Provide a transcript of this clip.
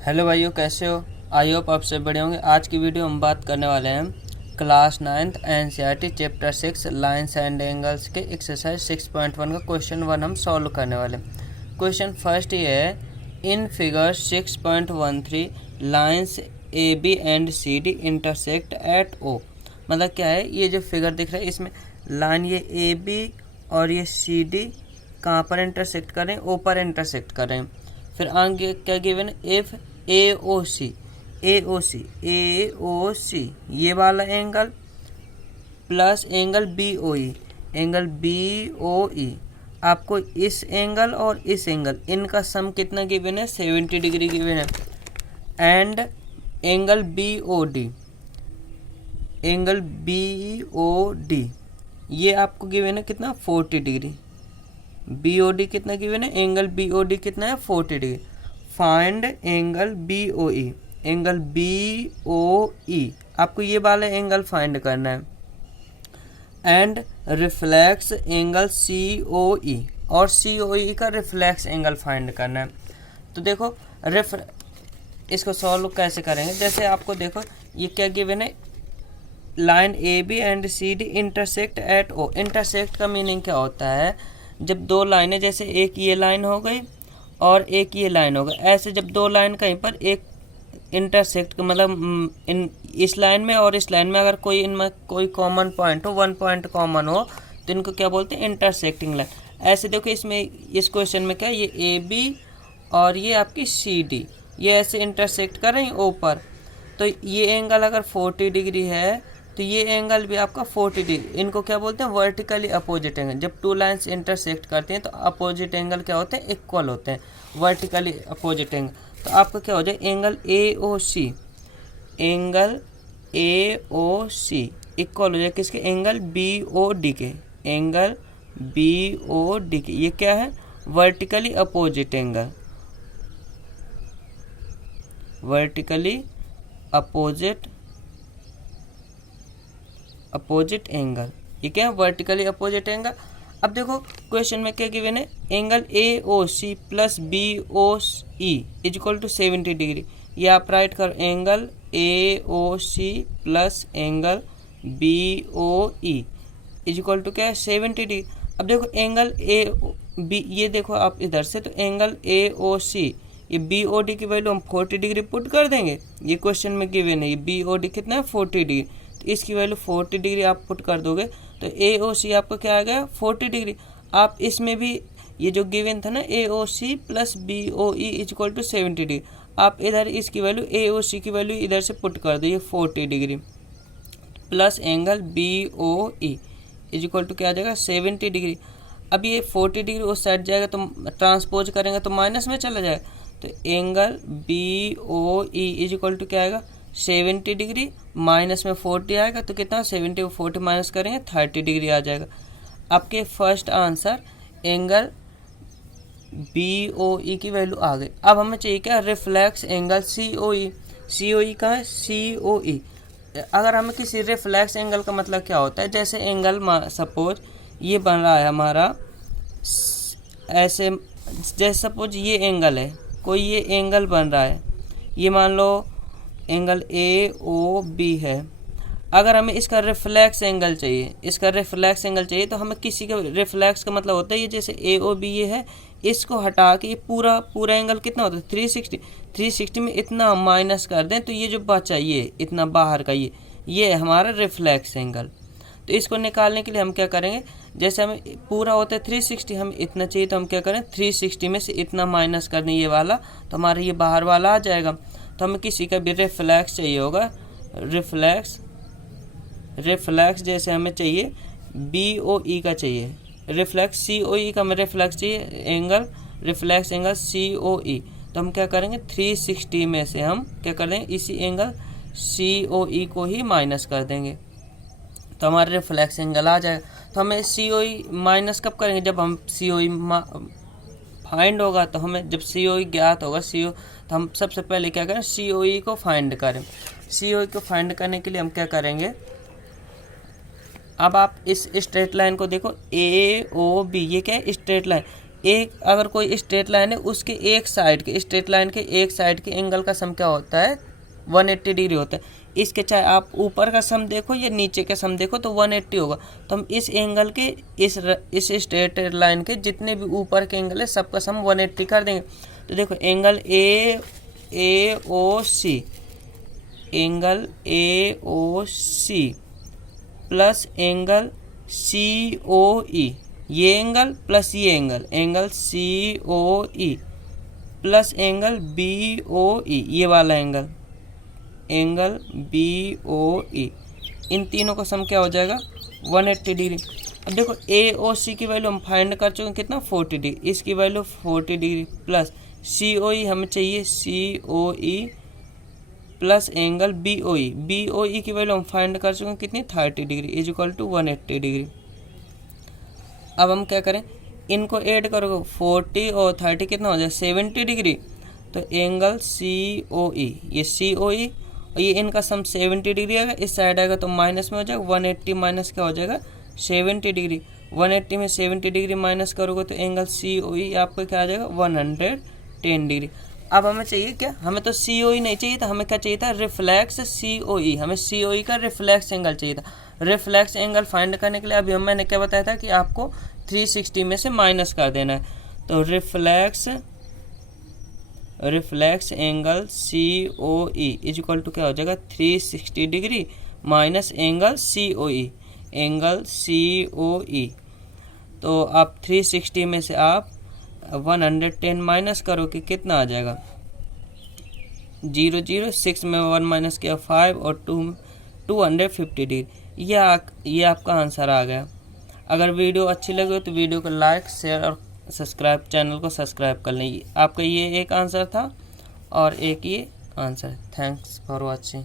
Hello भाइयों, कैसे हो? आई होप आप सब बढ़िया होंगे। आज की वीडियो हम बात करने वाले हैं class 9th NCERT chapter 6 lines and angles के एक्सरसाइज 6.1 का क्वेश्चन 1 हम सॉल्व करने वाले हैं। क्वेश्चन फर्स्ट ये है, in figure 6.13 lines A B and C D intersect at O. मतलब क्या है, ये जो फिगर दिख रहा है इसमें लाइन ये ए बी और ये सी डी कहाँ पर इंटरसेक्ट करें? ओ पर इंटरसेक्ट करें। फिर आगे क्या गिवन है, इफ ए ओ सी ये वाला angle plus angle B O E आपको इस एंगल और इस एंगल इनका सम कितना गिवन है? 70 डिग्री गिवन है। And angle B O D ये आपको गिवन है कितना? 40 डिग्री। बी ओ डी कितना गिवन है? एंगल बी ओ डी कितना है? 40 degree. Find angle B O E आपको ये वाला एंगल फाइंड करना है। And reflex angle C O E और सी ओ ई का रिफ्लेक्स एंगल फाइंड करना है। तो देखो इसको सॉल्व कैसे करेंगे। जैसे आपको देखो ये क्या गिवन है, line A B and C D intersect at O. Intersect का मीनिंग क्या होता है? जब दो लाइनें, जैसे एक ये लाइन हो गई और एक ये लाइन हो गई, ऐसे जब दो लाइन कहीं पर एक इंटरसेक्ट मतलब इन इस लाइन में और इस लाइन में अगर कोई इनमें कोई कॉमन पॉइंट हो, वन पॉइंट कॉमन हो, तो इनको क्या बोलते हैं? Intersecting line. ऐसे देखो इसमें इस क्वेश्चन में क्या है, ये ए बी और ये आपकी सी डी ये ऐसे इंटरसेक्ट कर रही हैं ऊपर। तो ये एंगल अगर 40 डिग्री है तो ये एंगल भी आपका 40 डिग्री। इनको क्या बोलते हैं? Vertically opposite angle. जब टू लाइंस इंटरसेक्ट करती हैं तो अपोजिट एंगल क्या होते हैं? इक्वल होते हैं, वर्टिकली अपोजिट एंगल। तो आपका क्या हो जाए? Angle A O C equal हो जाए किसके? एंगल बी ओ डी के। एंगल बी ओ डी के ये क्या है? Vertically opposite angle. Vertically opposite angle ये क्या है? Vertically opposite angle. अब देखो क्वेश्चन में क्या गिवन है, angle A O C plus B O E is equal to 70 degree. ये आप राइट करो, angle A O C plus angle B O E is equal to क्या है? 70 डिग्री। अब देखो एंगल ए बी, ये देखो आप इधर से, तो एंगल ए ओ सी ये बी ओ डी की वैल्यू हम 40 डिग्री पुट कर देंगे। ये क्वेश्चन में गिवन है, ये बी ओ डी कितना है? 40 डिग्री। तो इसकी वैल्यू 40 डिग्री आप पुट कर दोगे तो ए ओ सी आपका क्या आ गया? 40 डिग्री। आप इसमें भी ये जो गिवन था ना, A O C plus B O E is equal to 70 degree, आप इधर इसकी वैल्यू ए ओ सी की वैल्यू इधर से पुट कर दो, ये 40 degree plus angle B O E is equal to क्या आ जाएगा? 70 डिग्री। अब ये 40 डिग्री उस साइड जाएगा तो ट्रांसपोज करेंगे तो माइनस में चला जाएगा। तो angle B O E is equal to क्या आएगा? 70 डिग्री माइनस में 40 आएगा तो कितना? 70 को 40 माइनस करेंगे 30 डिग्री आ जाएगा। आपके first answer angle B O E की वैल्यू आ गई। अब हमें चाहिए क्या? रिफ्लेक्स एंगल सी ओ ई। सी ओ ई कहाँ है? सी ओ ई। अगर हमें किसी रिफ्लेक्स एंगल का मतलब क्या होता है, जैसे एंगल सपोज ये बन रहा है हमारा ऐसे, जैसे सपोज ये एंगल है, कोई ये एंगल बन रहा है, ये मान लो एंगल ए ओ बी है। अगर हमें इसका रिफ्लेक्स एंगल चाहिए, तो हमें किसी का रिफ्लेक्स का मतलब होता है ये जैसे ए ओ बी ये है, इसको हटा के ये पूरा एंगल कितना होता है? 360 में इतना हम माइनस कर दें तो ये जो बचा ये इतना बाहर का ये है हमारा रिफ्लेक्स एंगल। तो इसको निकालने के लिए हम क्या करेंगे, जैसे हमें पूरा होता है 360, हम इतना चाहिए तो हम क्या करें? 360 में से इतना माइनस कर दें ये वाला, तो हमारा ये बाहर वाला आ जाएगा। तो हमें किसी का भी रिफ्लेक्स चाहिए होगा, रिफ्लेक्स जैसे हमें चाहिए बी ओ ई का चाहिए, रिफ्लेक्स सी ओ ई का हमें रिफ्लेक्स चाहिए angle, reflex angle C O E. तो हम क्या करेंगे? 360 में से हम क्या कर देंगे? इसी एंगल सी ओ ई को ही माइनस कर देंगे तो हमारा रिफ्लेक्स एंगल आ जाएगा। तो हमें सी ओ ई माइनस कब करेंगे? जब हम सी ओ ई फाइंड होगा, तो हमें जब सी ओ ई ज्ञात होगा तो हम सबसे पहले क्या करें? सी ओ ई को फाइंड करें। सी ओ ई को फाइंड करने के लिए हम क्या करेंगे? अब आप इस स्ट्रेट लाइन को देखो, ए ओ बी ये क्या है? Straight line. एक अगर कोई स्ट्रेट लाइन है उसके एक साइड के स्ट्रेट लाइन के एक साइड के एंगल का सम क्या होता है 180 डिग्री होता है। इसके चाहे आप ऊपर का सम देखो या नीचे का सम देखो तो 180 होगा। तो हम इस एंगल के इस स्ट्रेट लाइन के जितने भी ऊपर के एंगल है सबका सम 180 कर देंगे। तो देखो angle A O C, angle A O C plus angle C O E, ये एंगल प्लस ये angle C O E plus angle B O E, ये वाला एंगल बी ओ ई, इन तीनों का सम क्या हो जाएगा 180 डिग्री। अब देखो ए ओ सी की वैल्यू हम फाइंड कर चुके हैं कितना 40 डिग्री, इसकी value 40 degree plus C O E हमें चाहिए C O E plus angle B O E की वैल्यू हम फाइंड कर चुके हैं कितनी 30 degree is equal to 180 degree. अब हम क्या करें, इनको ऐड करोगे 40 और 30 कितना हो जाए 70 डिग्री। तो एंगल सी ओ ई, ये सी ओ ई और ये इनका सम 70 डिग्री आएगा, इस साइड आएगा तो माइनस में हो जाएगा 180 माइनस क्या हो जाएगा 70 डिग्री। 180 में 70 डिग्री माइनस करोगे तो एंगल सी ओ ई आपको क्या आ जाएगा 110 डिग्री। अब हमें चाहिए क्या, हमें तो सी ओ ई नहीं चाहिए था, हमें क्या चाहिए था रिफ्लेक्स सी ओ ई, हमें सी ओ ई का रिफ्लेक्स एंगल चाहिए था। रिफ्लेक्स एंगल फाइंड करने के लिए अभी मैंने क्या बताया था कि आपको 360 में से माइनस कर देना है। तो reflex angle C O E is equal to क्या हो जाएगा 360 degree minus angle C O E. तो आप 360 में से आप 110 माइनस करो कि कितना आ जाएगा 0 0, 6 में 1 माइनस किया 5 और 250 डिग्री। ये आपका आंसर आ गया। अगर वीडियो अच्छी लगे तो वीडियो को लाइक शेयर और सब्सक्राइब, चैनल को सब्सक्राइब कर लें। आपका ये एक आंसर था और एक ये आंसर। Thanks for watching.